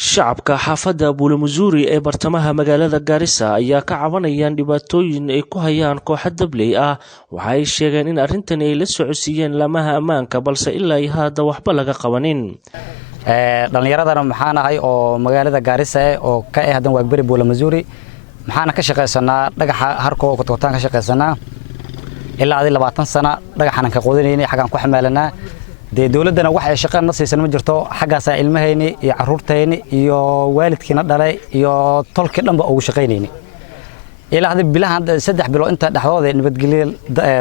shacabka xaafadda Buulamuzuri ee bartamaha magaalada Garissa ayaa ka cabanayaan dhibaatooyin ay ku hayaan kooxo dabley ah. Waxa ay sheegeen in arrintan ay la socodsiiyeen lamaha ammaanka balse ilaa hadda waxba laga qabanin. Dhalinyaradana maxaan ahay oo magaalada Garissa oo ka ahdan waagbari Buulamuzuri maxaan ka shaqeysanaa dhagaxa harko oo kotaan ka shaqeysanaa ilaa 20 sano dhagaxan ka qodanayay xagan ku xamaalanaa dawladana wax ay shaqo nasiisan ma jirto xagaas ilmahayni iyo caruurtayni iyo waalidkiina dhalay iyo tolkii dhanba ugu shaqeynayni ilaa hadda bilahan 3 bilood inta dhaxdooda nabadgelyo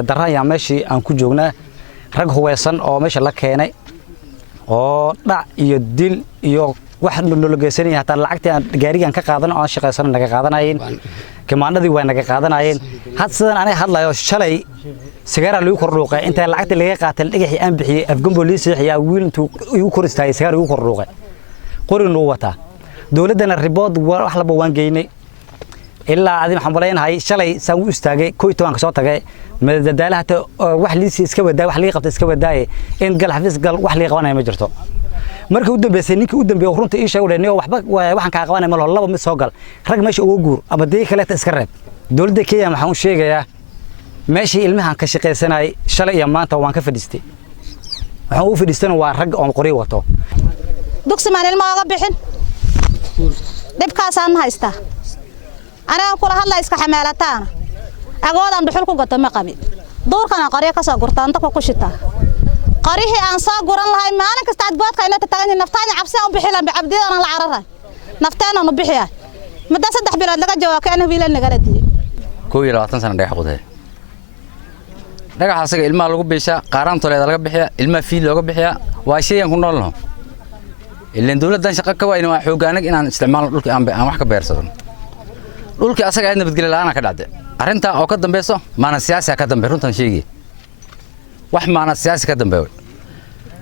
daraya meeshii aan ku joognaa rag huweysan oo meesha la keenay oo dhac iyo dil iyo wax nolol geysanaya hatta lacagtii aan gaarigan ka qaadan oo shaqeysan naga qaadanayeen kamaandadii way naga qaadanayeen had sidan anay hadlayo shalay sigaar lagu kordhuuqay inta lacagta laga qaatay dhagaxii aan bixiyay afgambo liisixiya wiil intuu igu koristaay sigaar igu kordhuuqay qorin loo wata dawladana ribood wax laba waan geynay ilaa adii waxaan baleenahay shalay saan u istaagay 12 ka soo tagay madadaalaha wax liisi iska wadaa wax liiga qabta iska wadaaye in gal xafiis gal wax liiga qabanay ma jirto markii u dambeysay ninkii u dambeeyay runta ii sheegay inuu waxba waxaan ka qabanay ma laba mid soo gal rag meesha ugu guur ama deey kale iska reeb dawladda Kenya waxaan u sheegayaa meeshii ilmahan ka shaqeysanay shalay iyo maanta waan ka fadhiistay waxaan u fadhiistana waa rag oo qori wato dugsi maan ilmo uga bixin dibkaas aan haysta aniga kula hadla iska xamaalataan agoodan dhuxul ku gato ma qabi duurkana qariyo ka soo gurtaan ta ku shita qarihi aan soo guran lahay maalin kasta aad boodka inta tagan naftaan cabsi aan bixilan bicabdidan la cararay naftaan aan bixiyaa muddo 3 bilood laga jawaabay ana wiilan naga radiyay 20 sano dhagax qoday dhagaxaas ilmaha lagu beesha qaaraantoleeda laga bixiya ilmaha fiil looga bixiya waa sheeyan ku noolno ileen dawladdan shaqo ka wayn waa xoogaanag inaan isticmaalno dhulka aan wax ka beersado dhulka asaga ay nabadgelyo la'aan ka dhacday arinta oo ka dambayso maana siyaasi ka dambeey runtan sheegi wax maana siyaasi ka dambeey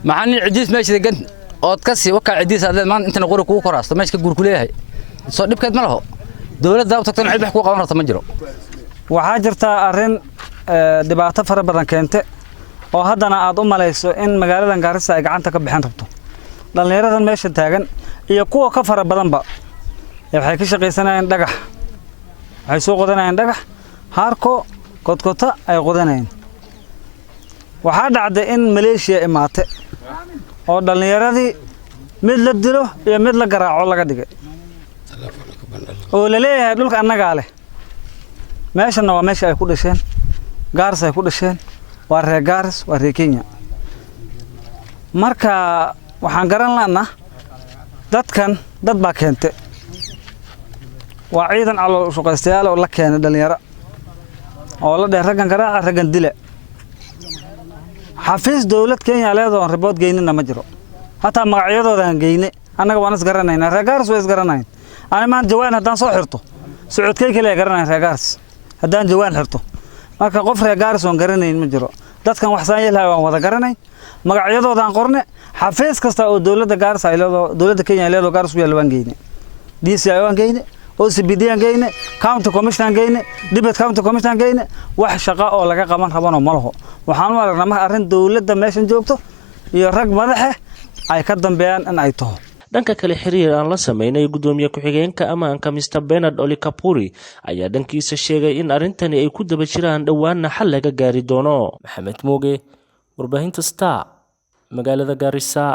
maxaan cidiis meesha degan oo ka sii waka cidiis aad maan inta qori ku koraasto meesha guur ku leeyahay soo dhibkeed ma laho dawladda u tagtan cid wax ku qaban rabta ma jiro waxa jirta arin dhibaato fara badan keentay oo haddana aad u malayso in magaaladan Garissa ay gacanta ka bixin rabto dhalinyaradan meesha taagan iyo kuwa ka fara badanba waxay ka shaqeysanayaan dhagax waxay soo qodanayaan dhagax harko kodkota ay qodanayaan waxa dhacday in Malaysia imaatay oo dhalinyaradii mid la dilo iyo mid la garaaco laga dhigay oo la leeyahay dhulka annaga leh meeshana waa meesha ay ku dhasheen Garissa ay ku dhasheen waa reer Garissa waa reer Kenya marka waxaan garan laana dadkan dad ba keentay waa ciidan calool shaqaystayaal oo la keenay dhalinyaro oo la dheer ragan garaaca ragan dila xafiis dawlad Kenya leedahay report geynina ma jiro hatta magacyadoodan geeyne annaga waan is garanaynaa reer Garissa way is garanayn ana maan jawaan haddaan soo xirto socodkay kale garanayn reer Garissa haddaan jawaan xirto marka qof reer Garissa oo garanayn ma jiro dadkan wax saan yeelahay waan wada garanay magacyadoodan qorne xafiis kasta oo dawladda Garissa ay leedahay dawladda Kenya ay leedahay Garissa way lawan geeyne DCI waan geeyne OCPD aan geeyne county commission aan geeyne dibad county commission aan geeyne wax shaqo oo laga qaban rabano ma laho waxaan u aragnaa arrin dawladda meeshan joogto iyo rag madax ay ka dambeeyaan in ay taho dhanka kale xiriir aan la sameynay gudoomiye ku-xigeenka ammaanka Mr Bernard Olikapuri ayaa dhankiisa sheegay in arrintani ay ku daba jiraan dhawaana xal laga gaari doono. Maxamed Mooge, warbaahinta Star, magaalada Garissa.